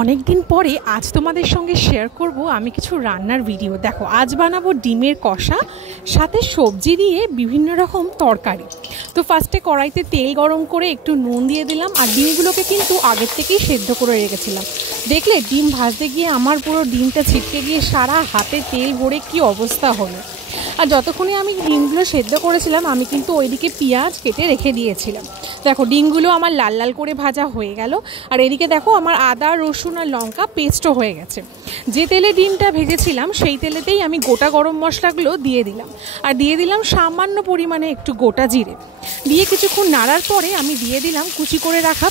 অনেক দিন পরে আজ তোমাদের সঙ্গে শেয়ার করব আমি কিছু রান্নার ভিডিও। দেখো, আজ বানাবো ডিমের কষা, সাথে সবজি দিয়ে বিভিন্ন রকম তরকারি। তো ফার্স্টে কড়াইতে তেল গরম করে একটু নুন দিয়ে দিলাম, আর ডিমগুলোকে কিন্তু আগের থেকেই সেদ্ধ করে রেখেছিলাম। দেখলে ডিম ভাজতে গিয়ে আমার পুরো ডিমটা ছিটকে গিয়ে সারা হাতে তেল ভরে কি অবস্থা হলো। আর যতক্ষণে আমি ডিমগুলো সেদ্ধ করেছিলাম আমি কিন্তু ওইদিকে পেঁয়াজ কেটে রেখে দিয়েছিলাম। দেখো, ডিমগুলো আমার লাল লাল করে ভাজা হয়ে গেল, আর এদিকে দেখো আমার আদা রসুন আর লঙ্কা পেস্টও হয়ে গেছে। যে তেলে ডিমটা ভেজেছিলাম সেই তেলেতেই আমি গোটা গরম মশলাগুলো দিয়ে দিলাম, আর দিয়ে দিলাম সামান্য পরিমাণে একটু গোটা জিরে। দিয়ে কিছুক্ষণ নাড়ার পরে আমি দিয়ে দিলাম কুচি করে রাখা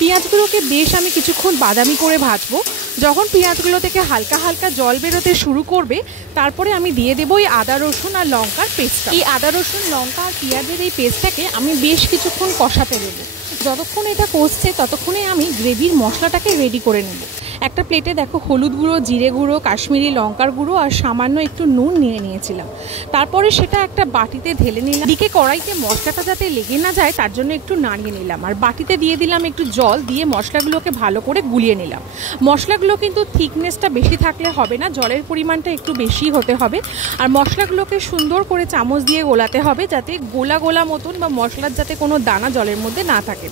পেঁয়াজগুলোকে বেশ আমি কিছুক্ষণ বাদামি করে ভাজবো। যখন পেঁয়াজগুলো থেকে হালকা হালকা জল বেরোতে শুরু করবে, তারপরে আমি দিয়ে দেবো এই আদা রসুন আর লঙ্কার পেস্টটা। এই আদা রসুন লঙ্কা আর পেঁয়াজের এই পেস্টটাকে আমি বেশ কিছুক্ষণ কষাতে দেবো। যতক্ষণ এটা কষছে ততক্ষণে আমি গ্রেভির মশলাটাকে রেডি করে নেব। একটা প্লেটে দেখো হলুদ গুঁড়ো, জিরে গুঁড়ো, কাশ্মীরি লঙ্কার গুঁড়ো আর সামান্য একটু নুন নিয়ে নিয়েছিলাম। তারপরে সেটা একটা বাটিতে ঢেলে নিলাম। দিকে কড়াইতে মশলাটা যাতে লেগে না যায় তার জন্য একটু নাড়িয়ে নিলাম, আর বাটিতে দিয়ে দিলাম একটু জল, দিয়ে মশলাগুলোকে ভালো করে গুলিয়ে নিলাম। মশলাগুলো কিন্তু থিকনেসটা বেশি থাকলে হবে না, জলের পরিমাণটা একটু বেশি হতে হবে। আর মশলাগুলোকে সুন্দর করে চামচ দিয়ে গোলাতে হবে, যাতে গোলা গোলা মতন বা মশলার যাতে কোনো দানা জলের মধ্যে না থাকে।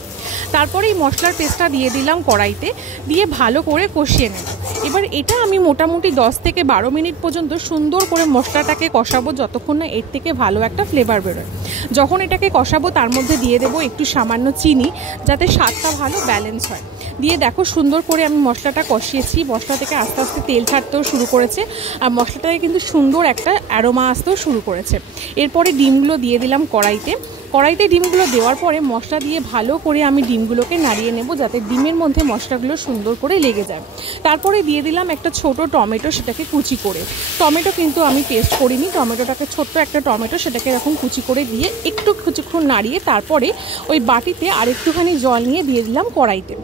তারপরে এই মশলার পেস্টটা দিয়ে দিলাম কড়াইতে, দিয়ে ভালো করে কষিয়ে নেব। এবার এটা আমি মোটামুটি 10 থেকে 12 মিনিট পর্যন্ত সুন্দর করে মশলাটাকে কষাবো, যতক্ষণ না এর থেকে ভালো একটা ফ্লেভার বেরোয়। যখন এটাকে কষাবো তার মধ্যে দিয়ে দেবো একটু সামান্য চিনি, যাতে স্বাদটা ভালো ব্যালেন্স হয়। দিয়ে দেখো সুন্দর করে আমি মশলাটা কষিয়েছি। মশলা থেকে আস্তে আস্তে তেল ছাড়তেও শুরু করেছে, আর মশলাটাকে কিন্তু সুন্দর একটা অ্যারোমা আসতেও শুরু করেছে। এরপরে ডিমগুলো দিয়ে দিলাম কড়াইতে ডিমগুলো দেওয়ার পরে মশলা দিয়ে ভালো করে আমি ডিমগুলোকে নাড়িয়ে নেব, যাতে ডিমের মধ্যে মশলাগুলো সুন্দর করে লেগে যায়। তারপরে দিয়ে দিলাম একটা ছোট টমেটো, সেটাকে কুচি করে। টমেটো কিন্তু আমি পেস্ট করিনি, টমেটোটাকে ছোট্ট একটা টমেটো, সেটাকে এরকম কুচি করে দিয়ে একটু কিছুক্ষণ নাড়িয়ে তারপরে ওই বাটিতে আরেকটুখানি জল নিয়ে দিয়ে দিলাম কড়াইতে।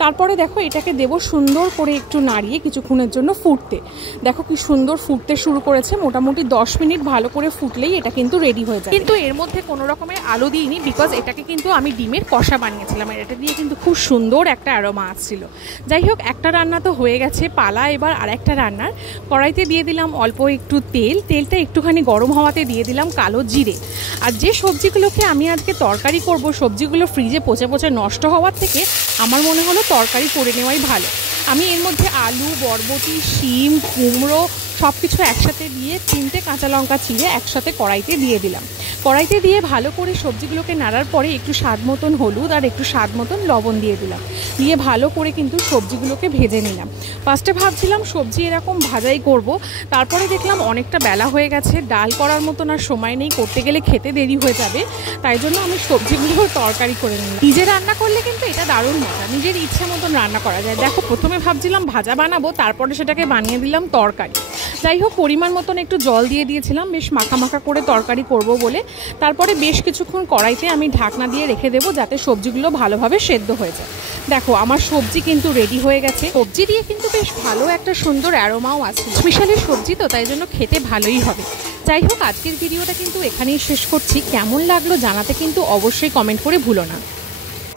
তারপরে দেখো এটাকে দেবো সুন্দর করে একটু নাড়িয়ে কিছুক্ষণের জন্য ফুটতে। দেখো কি সুন্দর ফুটতে শুরু করেছে। মোটামুটি 10 মিনিট ভালো করে ফুটলেই এটা কিন্তু রেডি হয়ে যায়। কিন্তু এর মধ্যে কোনো রকমের আলু দিইনি, বিকজ এটাকে কিন্তু আমি ডিমের কষা বানিয়েছিলাম, আর এটা দিয়ে কিন্তু খুব সুন্দর একটা অ্যারোমা আসছিল। যাই হোক, একটা রান্না তো হয়ে গেছে, পালা এবার আর একটা রান্নার। কড়াইতে দিয়ে দিলাম অল্প একটু তেলটা একটুখানি গরম হওয়াতে দিয়ে দিলাম কালো জিরে। আর যে সবজিগুলোকে আমি আজকে তরকারি করব, সবজিগুলো ফ্রিজে পচে পচে নষ্ট হওয়ার থেকে আমার মনে হলো তরকারি করে নেওয়াই ভালো। আমি এর মধ্যে আলু, বরবটি, শিম, কুমড়ো সব কিছু একসাথে দিয়ে 3টে কাঁচা লঙ্কা চিড়ে একসাথে কড়াইতে দিয়ে দিলাম। কড়াইতে দিয়ে ভালো করে সবজিগুলোকে নাড়ার পরে একটু স্বাদ মতন হলুদ আর একটু স্বাদ মতন লবণ দিয়ে দিলাম। দিয়ে ভালো করে কিন্তু সবজিগুলোকে ভেজে নিলাম। ফার্স্টে ভাবছিলাম সবজি এরকম ভাজাই করব, তারপরে দেখলাম অনেকটা বেলা হয়ে গেছে, ডাল করার মতন আর সময় নেই, করতে গেলে খেতে দেরি হয়ে যাবে, তাই জন্য আমি সবজিগুলো তরকারি করে নিই। নিজে রান্না করলে কিন্তু এটা দারুণ মজা, নিজের ইচ্ছা মতন রান্না করা যায়। দেখো, প্রথমে ভাবছিলাম ভাজা বানাবো, তারপরে সেটাকে বানিয়ে দিলাম তরকারি। যাই হোক, পরিমাণ মতন একটু জল দিয়ে দিয়েছিলাম বেশ মাখা মাখা করে তরকারি করব বলে। তারপরে বেশ কিছুক্ষণ কড়াইতে আমি ঢাকনা দিয়ে রেখে দেবো, যাতে সবজিগুলো ভালোভাবে সেদ্ধ হয়ে যায়। দেখো, আমার সবজি কিন্তু রেডি হয়ে গেছে। সবজি দিয়ে কিন্তু বেশ ভালো একটা সুন্দর অ্যারোমাও আছে, স্পেশালি সবজি তো, তাই জন্য খেতে ভালোই হবে। যাই হোক, আজকের ভিডিওটা কিন্তু এখানেই শেষ করছি। কেমন লাগলো জানাতে কিন্তু অবশ্যই কমেন্ট করে ভুলো না।